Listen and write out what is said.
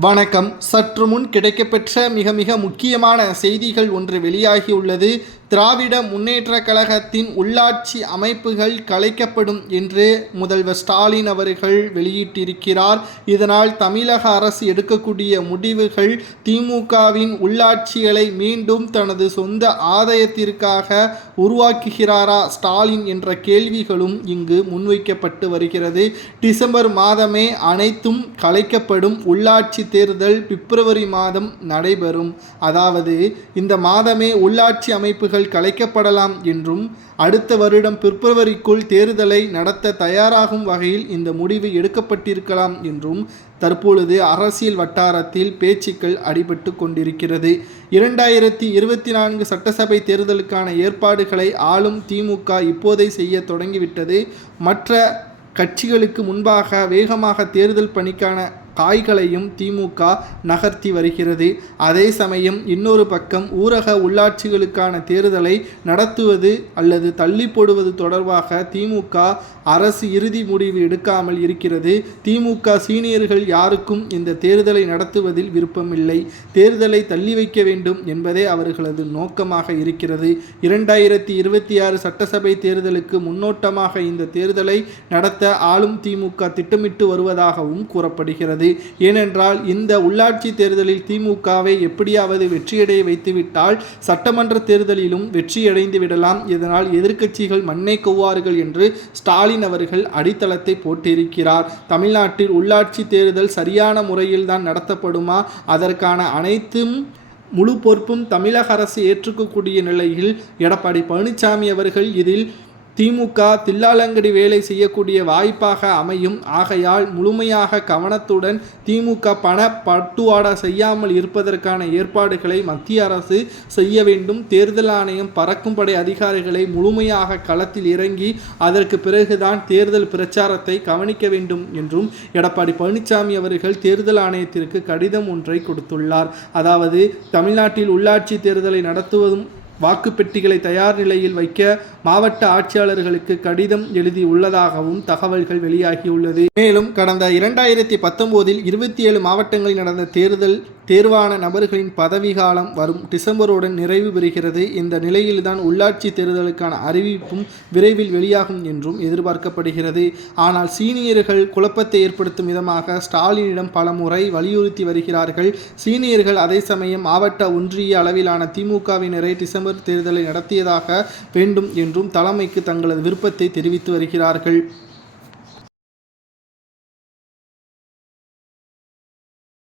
வணக்கம். சற்று முன் கிடைக்கப்பெற்ற மிக மிக முக்கியமான செய்திகள் ஒன்று வெளியாகியுள்ளது. திராவிட முன்னேற்ற கழகத்தின் உள்ளாட்சி அமைப்புகள் கலைக்கப்படும் என்று முதல்வர் ஸ்டாலின் அவர்கள் வெளியிட்டிருக்கிறார். இதனால் தமிழக அரசு எடுக்கக்கூடிய முடிவுகள் திமுகவின் உள்ளாட்சிகளை மீண்டும் தனது சொந்த ஆதாயத்திற்காக உருவாக்குகிறாரா ஸ்டாலின் என்ற கேள்விகளும் இங்கு முன்வைக்கப்பட்டு வருகிறது. டிசம்பர் மாதமே அனைத்தும் கலைக்கப்படும் உள்ளாட்சி தேர்தல் பிப்ரவரி மாதம் நடைபெறும். அதாவது இந்த மாதமே உள்ளாட்சி அமைப்புகள் கலைக்கப்படலாம் என்றும் அடுத்த வருடம் பிப்ரவரிக்குள் தேர்தலை நடத்த தயாராகும் வகையில் இந்த முடிவு எடுக்கப்பட்டிருக்கலாம் என்றும் தற்பொழுது அரசியல் வட்டாரத்தில் பேச்சுக்கள் அடிபட்டு கொண்டிருக்கிறது. இரண்டாயிரத்தி இருபத்தி நான்கு சட்டசபை தேர்தலுக்கான ஏற்பாடுகளை ஆளும் திமுக இப்போதை செய்ய தொடங்கிவிட்டது. மற்ற கட்சிகளுக்கு முன்பாக வேகமாக தேர்தல் பணிக்கான காய்களையும் திமுக நகர்த்தி வருகிறது. அதே சமயம் இன்னொரு பக்கம் ஊரக உள்ளாட்சிகளுக்கான தேர்தலை நடத்துவது அல்லது தள்ளி போடுவது தொடர்பாக திமுக அரசு இறுதி முடிவு எடுக்காமல் இருக்கிறது. திமுக சீனியர்கள் யாருக்கும் இந்த தேர்தலை நடத்துவதில் விருப்பமில்லை. தேர்தலை தள்ளி வைக்க வேண்டும் என்பதே அவர்களது நோக்கமாக இருக்கிறது. இரண்டாயிரத்தி இருபத்தி ஆறு சட்டசபை தேர்தலுக்கு முன்னோட்டமாக இந்த தேர்தலை நடத்த ஆளும் திமுக திட்டமிட்டு வருவதாகவும் கூறப்படுகிறது. ஏனென்றால் இந்த உள்ளாட்சி தேர்தலில் திமுகவை எப்படியாவது வெற்றியடைய வைத்துவிட்டால் சட்டமன்ற தேர்தலிலும் வெற்றியடைந்து விடலாம். இதனால் எதிர்க்கட்சிகள் மண்ணை கொவ்வார்கள் என்று ஸ்டாலின் அவர்கள் அடித்தளத்தை போட்டிருக்கிறார். தமிழ்நாட்டில் உள்ளாட்சி தேர்தல் சரியான முறையில் தான் நடத்தப்படுமா? அதற்கான அனைத்தும் முழு பொறுப்பும் தமிழக அரசு ஏற்றுக்கக்கூடிய நிலையில் எடப்பாடி பழனிசாமி அவர்கள் இதில் திமுக தில்லாலங்கடி வேலை செய்யக்கூடிய வாய்ப்பாக அமையும். ஆகையால் முழுமையாக கவனத்துடன் திமுக பண பட்டுவாடா செய்யாமல் இருப்பதற்கான ஏற்பாடுகளை மத்திய அரசு செய்ய வேண்டும். தேர்தல் ஆணையம் பறக்கும் படை அதிகாரிகளை முழுமையாக களத்தில் இறங்கி அதற்கு பிறகுதான் தேர்தல் பிரச்சாரத்தை கவனிக்க வேண்டும் என்றும் எடப்பாடி பழனிசாமி அவர்கள் தேர்தல் ஆணையத்திற்கு கடிதம் ஒன்றை கொடுத்துள்ளார். அதாவது தமிழ்நாட்டில் உள்ளாட்சி தேர்தலை நடத்துவதும் வாக்குப்பெட்டிகளை தயார் நிலையில் வைக்க மாவட்ட ஆட்சியாளர்களுக்கு கடிதம் எழுதி உள்ளதாகவும் தகவல்கள் வெளியாகியுள்ளது. மேலும் கடந்த இரண்டாயிரத்தி பத்தொம்போதில் இருபத்தி ஏழு மாவட்டங்களில் நடந்த தேர்தல் தேர்வான நபர்களின் பதவிகாலம் வரும் டிசம்பருடன் நிறைவு பெறுகிறது. இந்த நிலையில்தான் உள்ளாட்சி தேர்தலுக்கான அறிவிப்பும் விரைவில் வெளியாகும் என்றும் எதிர்பார்க்கப்படுகிறது. ஆனால் சீனியர்கள் குழப்பத்தை ஏற்படுத்தும் விதமாக ஸ்டாலினிடம் பல முறை வலியுறுத்தி வருகிறார்கள். சீனியர்கள் அதே சமயம் மாவட்ட ஒன்றிய அளவிலான திமுகவினரை டிசம்பர் தேர்தலை நடத்தியதாக வேண்டும் என்றும் தலைமைக்கு தங்களது விருப்பத்தை தெரிவித்து வருகிறார்கள்.